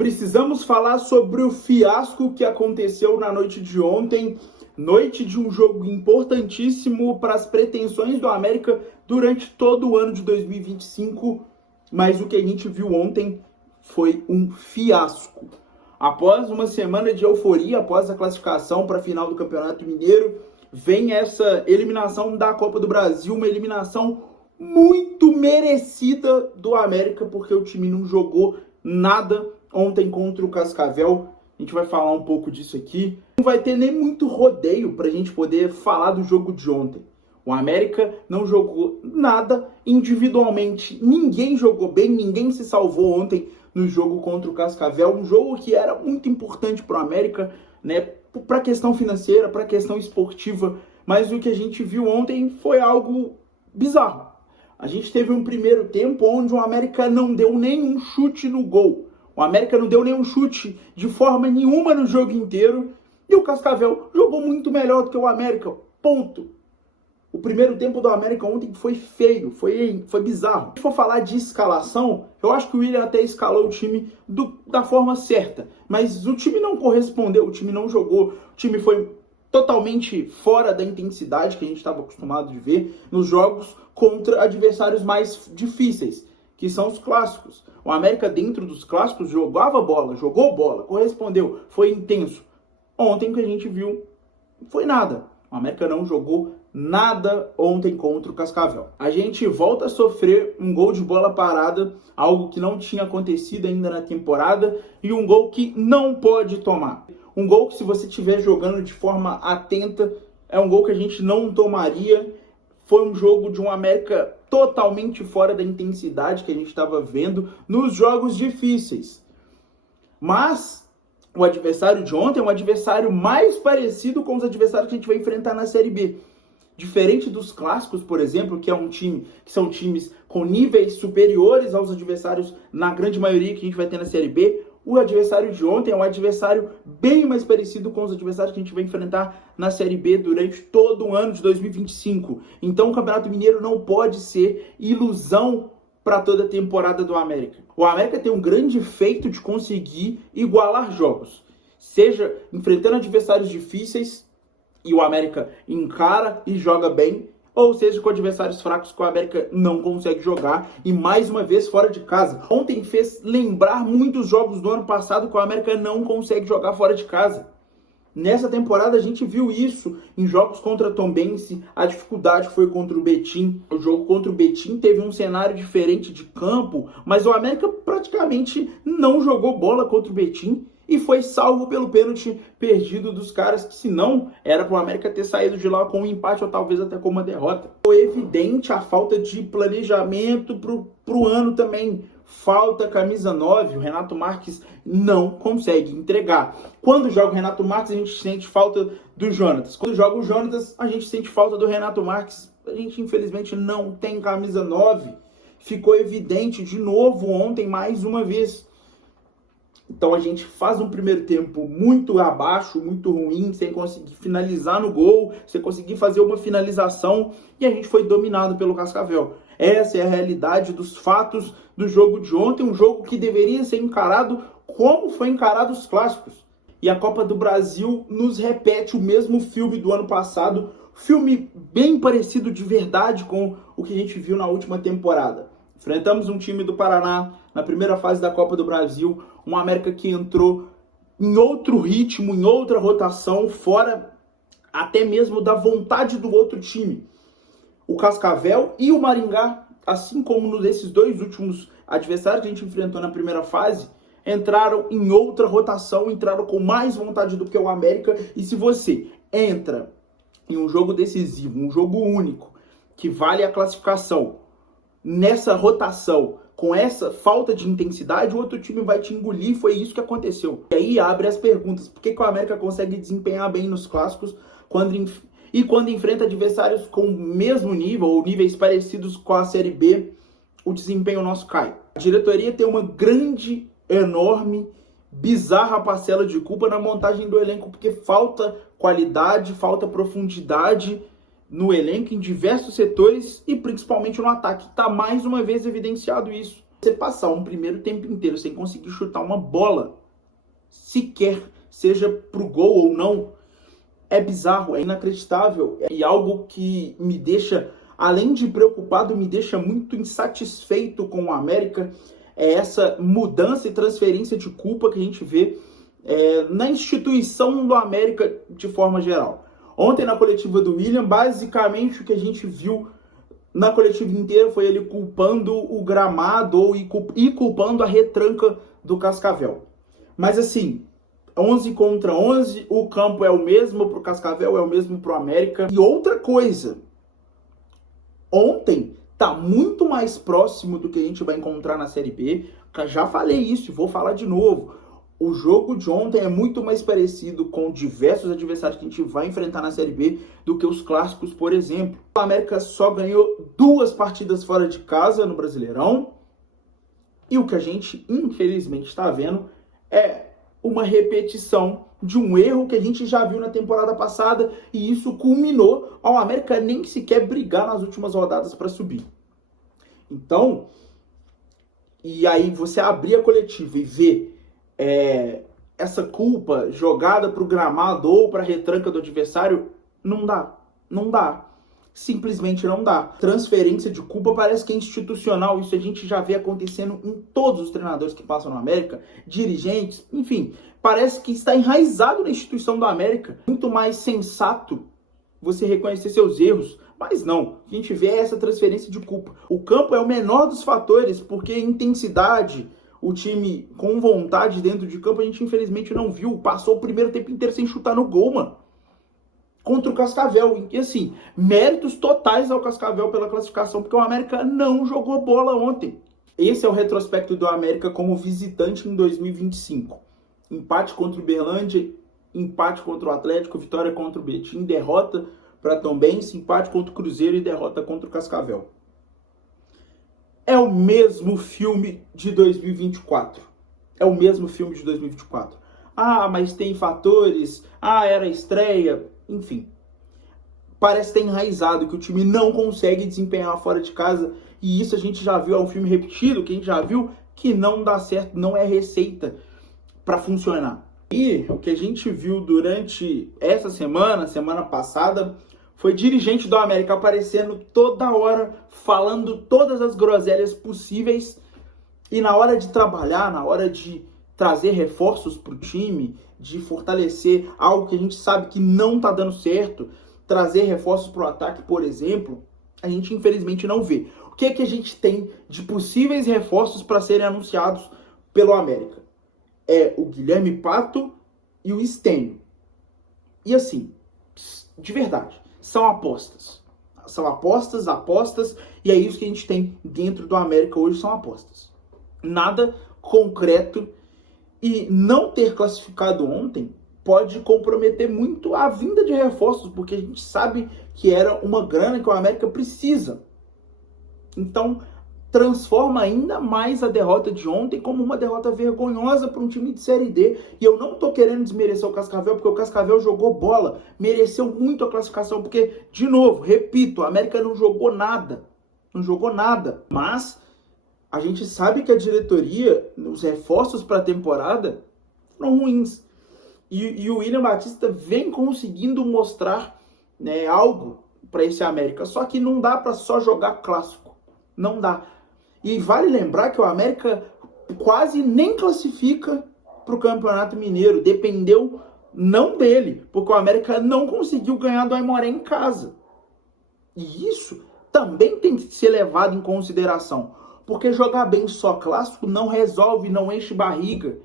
Precisamos falar sobre o fiasco que aconteceu na noite de ontem, noite de um jogo importantíssimo para as pretensões do América durante todo o ano de 2025, mas o que a gente viu ontem foi um fiasco. Após uma semana de euforia, após a classificação para a final do Campeonato Mineiro, vem essa eliminação da Copa do Brasil, uma eliminação muito merecida do América, porque o time não jogou nada ontem contra o Cascavel. A gente vai falar um pouco disso aqui. Não vai ter nem muito rodeio para a gente poder falar do jogo de ontem. O América não jogou nada individualmente. Ninguém jogou bem, ninguém se salvou ontem no jogo contra o Cascavel. Um jogo que era muito importante para o América, né? Para a questão financeira, para a questão esportiva. Mas o que a gente viu ontem foi algo bizarro. A gente teve um primeiro tempo onde o América não deu nenhum chute no gol. O América não deu nenhum chute de forma nenhuma no jogo inteiro. E o Cascavel jogou muito melhor do que o América. Ponto. O primeiro tempo do América ontem foi feio, foi bizarro. Se for falar de escalação, eu acho que o Willian até escalou o time da forma certa. Mas o time não correspondeu, o time não jogou. O time foi totalmente fora da intensidade que a gente estava acostumado de ver nos jogos contra adversários mais difíceis, que são os clássicos. O América, dentro dos clássicos, jogava bola, jogou bola, correspondeu, foi intenso. Ontem o que a gente viu foi nada. O América não jogou nada ontem contra o Cascavel. A gente volta a sofrer um gol de bola parada, algo que não tinha acontecido ainda na temporada, e um gol que não pode tomar. Um gol que, se você estiver jogando de forma atenta, é um gol que a gente não tomaria. Foi um jogo de um América totalmente fora da intensidade que a gente estava vendo nos jogos difíceis. Mas o adversário de ontem é um adversário mais parecido com os adversários que a gente vai enfrentar na Série B. Diferente dos clássicos, por exemplo, que são times com níveis superiores aos adversários, na grande maioria, que a gente vai ter na Série B, o adversário de ontem é um adversário bem mais parecido com os adversários que a gente vai enfrentar na Série B durante todo o ano de 2025. Então o Campeonato Mineiro não pode ser ilusão para toda a temporada do América. O América tem um grande feito de conseguir igualar jogos, seja enfrentando adversários difíceis e o América encara e joga bem, ou seja, com adversários fracos que o América não consegue jogar, e mais uma vez fora de casa. Ontem fez lembrar muitos jogos do ano passado que o América não consegue jogar fora de casa. Nessa temporada a gente viu isso em jogos contra Tombense, a dificuldade foi contra o Betim. O jogo contra o Betim teve um cenário diferente de campo, mas o América praticamente não jogou bola contra o Betim e foi salvo pelo pênalti perdido dos caras, que senão era para o América ter saído de lá com um empate ou talvez até com uma derrota. Foi evidente a falta de planejamento pro ano também. Falta camisa 9, o Renato Marques não consegue entregar. Quando joga o Renato Marques, a gente sente falta do Jonatas. Quando joga o Jonatas, a gente sente falta do Renato Marques. A gente, infelizmente, não tem camisa 9. Ficou evidente de novo ontem, mais uma vez. Então a gente faz um primeiro tempo muito abaixo, muito ruim, sem conseguir finalizar no gol, sem conseguir fazer uma finalização, e a gente foi dominado pelo Cascavel. Essa é a realidade dos fatos do jogo de ontem, um jogo que deveria ser encarado como foi encarado os clássicos. E a Copa do Brasil nos repete o mesmo filme do ano passado, filme bem parecido de verdade com o que a gente viu na última temporada. Enfrentamos um time do Paraná na primeira fase da Copa do Brasil, um América que entrou em outro ritmo, em outra rotação, fora até mesmo da vontade do outro time. O Cascavel e o Maringá, assim como nesses dois últimos adversários que a gente enfrentou na primeira fase, entraram em outra rotação, entraram com mais vontade do que o América. E se você entra em um jogo decisivo, um jogo único, que vale a classificação, nessa rotação, com essa falta de intensidade, o outro time vai te engolir. Foi isso que aconteceu. E aí abre as perguntas: por que o América consegue desempenhar bem nos clássicos quando enfrenta adversários com o mesmo nível ou níveis parecidos com a Série B, o desempenho nosso cai? A diretoria tem uma grande, enorme, bizarra parcela de culpa na montagem do elenco, porque falta qualidade, falta profundidade no elenco, em diversos setores e principalmente no ataque. Está mais uma vez evidenciado isso. Você passar um primeiro tempo inteiro sem conseguir chutar uma bola, sequer, seja pro gol ou não, é bizarro, é inacreditável. E algo que me deixa, além de preocupado, me deixa muito insatisfeito com o América, é essa mudança e transferência de culpa que a gente vê na instituição do América de forma geral. Ontem, na coletiva do William, basicamente o que a gente viu na coletiva inteira foi ele culpando o gramado e culpando a retranca do Cascavel. Mas assim, 11 contra 11, o campo é o mesmo pro Cascavel, é o mesmo pro América. E outra coisa, ontem tá muito mais próximo do que a gente vai encontrar na Série B. Já falei isso e vou falar de novo. O jogo de ontem é muito mais parecido com diversos adversários que a gente vai enfrentar na Série B do que os clássicos, por exemplo. O América só ganhou 2 partidas fora de casa no Brasileirão. E o que a gente, infelizmente, está vendo é uma repetição de um erro que a gente já viu na temporada passada. E isso culminou ao América nem sequer brigar nas últimas rodadas para subir. Então, e aí você abrir a coletiva e ver essa culpa jogada para o gramado ou para a retranca do adversário, não dá. Simplesmente não dá. Transferência de culpa parece que é institucional. Isso a gente já vê acontecendo em todos os treinadores que passam no América, dirigentes, enfim. Parece que está enraizado na instituição do América. Muito mais sensato você reconhecer seus erros. Mas não, a gente vê essa transferência de culpa. O campo é o menor dos fatores, porque intensidade, o time com vontade dentro de campo, a gente infelizmente não viu. Passou o primeiro tempo inteiro sem chutar no gol, mano. Contra o Cascavel. E assim, méritos totais ao Cascavel pela classificação, porque o América não jogou bola ontem. Esse é o retrospecto do América como visitante em 2025. Empate contra o Uberlândia, empate contra o Atlético, vitória contra o Betim, derrota para Tombense, empate contra o Cruzeiro e derrota contra o Cascavel. É o mesmo filme de 2024. É o mesmo filme de 2024. Ah, mas tem fatores. Ah, era estreia. Enfim. Parece ter enraizado que o time não consegue desempenhar fora de casa. E isso a gente já viu, é um filme repetido, que a gente já viu que não dá certo, não é receita para funcionar. E o que a gente viu durante essa semana passada, foi dirigente do América aparecendo toda hora, falando todas as groselhas possíveis. E na hora de trabalhar, na hora de trazer reforços para o time, de fortalecer algo que a gente sabe que não está dando certo, trazer reforços para o ataque, por exemplo, a gente infelizmente não vê. O que é que a gente tem de possíveis reforços para serem anunciados pelo América? É o Guilherme Pato e o Stênio. E assim, de verdade, são apostas. São apostas, e é isso que a gente tem dentro do América hoje, são apostas. Nada concreto, e não ter classificado ontem pode comprometer muito a vinda de reforços, porque a gente sabe que era uma grana que o América precisa. Então, transforma ainda mais a derrota de ontem como uma derrota vergonhosa para um time de Série D. E eu não tô querendo desmerecer o Cascavel, porque o Cascavel jogou bola, mereceu muito a classificação, porque, de novo, repito, a América não jogou nada. Não jogou nada. Mas a gente sabe que a diretoria, os reforços para a temporada foram ruins. E o William Batista vem conseguindo mostrar, né, algo para esse América. Só que não dá para só jogar clássico. Não dá. E vale lembrar que o América quase nem classifica para o Campeonato Mineiro. Dependeu não dele, porque o América não conseguiu ganhar do Aimoré em casa. E isso também tem que ser levado em consideração. Porque jogar bem só clássico não resolve, não enche barriga.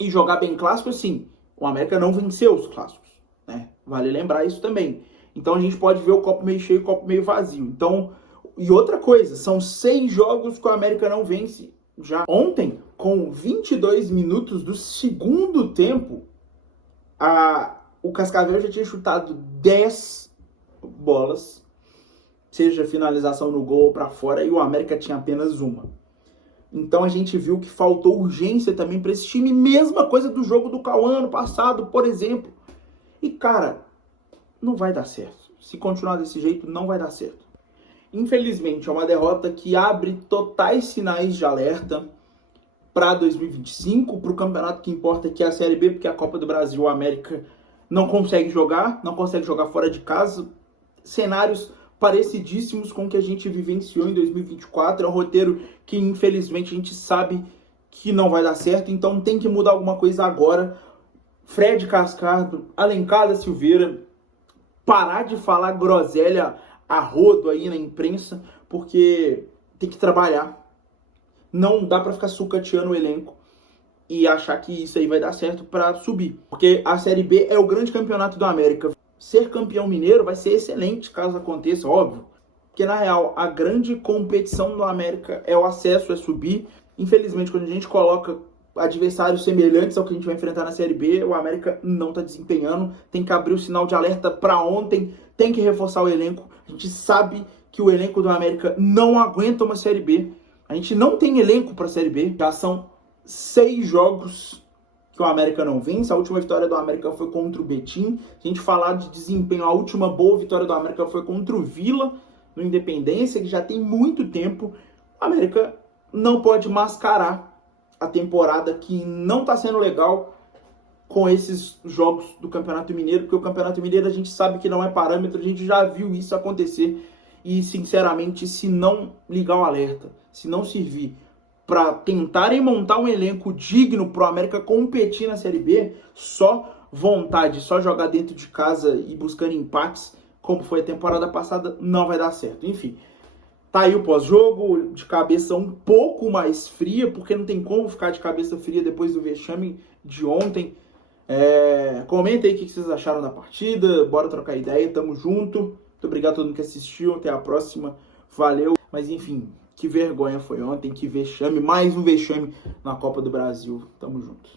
E jogar bem clássico, assim, o América não venceu os clássicos, né? Vale lembrar isso também. Então a gente pode ver o copo meio cheio e o copo meio vazio. Então, e outra coisa, são 6 jogos que o América não vence já. Ontem, com 22 minutos do segundo tempo, o Cascavel já tinha chutado 10 bolas, seja finalização no gol ou para fora, e o América tinha apenas uma. Então a gente viu que faltou urgência também para esse time. Mesma coisa do jogo do Cauã ano passado, por exemplo. E cara, não vai dar certo. Se continuar desse jeito, não vai dar certo. Infelizmente, é uma derrota que abre totais sinais de alerta para 2025, para o campeonato que importa, que é a Série B, porque a Copa do Brasil, o América não consegue jogar fora de casa. Cenários parecidíssimos com o que a gente vivenciou em 2024. É um roteiro que, infelizmente, a gente sabe que não vai dar certo, então tem que mudar alguma coisa agora. Fred Cascardo, Alencar da Silveira, parar de falar groselha a rodo aí na imprensa, porque tem que trabalhar. Não dá para ficar sucateando o elenco e achar que isso aí vai dar certo para subir. Porque a Série B é o grande campeonato do América. Ser campeão mineiro vai ser excelente caso aconteça, óbvio. Porque, na real, a grande competição do América é o acesso, é subir. Infelizmente, quando a gente coloca adversários semelhantes ao que a gente vai enfrentar na Série B, o América não está desempenhando. Tem que abrir o sinal de alerta para ontem, tem que reforçar o elenco. A gente sabe que o elenco do América não aguenta uma Série B. A gente não tem elenco para a Série B. Já são 6 jogos que o América não vence. A última vitória do América foi contra o Betim. Se a gente falar de desempenho, a última boa vitória do América foi contra o Vila, no Independência, que já tem muito tempo. O América não pode mascarar a temporada que não está sendo legal com esses jogos do Campeonato Mineiro, porque o Campeonato Mineiro a gente sabe que não é parâmetro, a gente já viu isso acontecer. E, sinceramente, se não ligar o alerta, se não servir para tentarem montar um elenco digno para o América competir na Série B, só vontade, só jogar dentro de casa e buscando empates, como foi a temporada passada, não vai dar certo. Enfim, tá aí o pós-jogo, de cabeça um pouco mais fria, porque não tem como ficar de cabeça fria depois do vexame de ontem. Comenta aí o que vocês acharam da partida, bora trocar ideia, tamo junto. Muito obrigado a todo mundo que assistiu, até a próxima, valeu. Mas enfim, que vergonha foi ontem, que vexame, mais um vexame na Copa do Brasil. Tamo junto.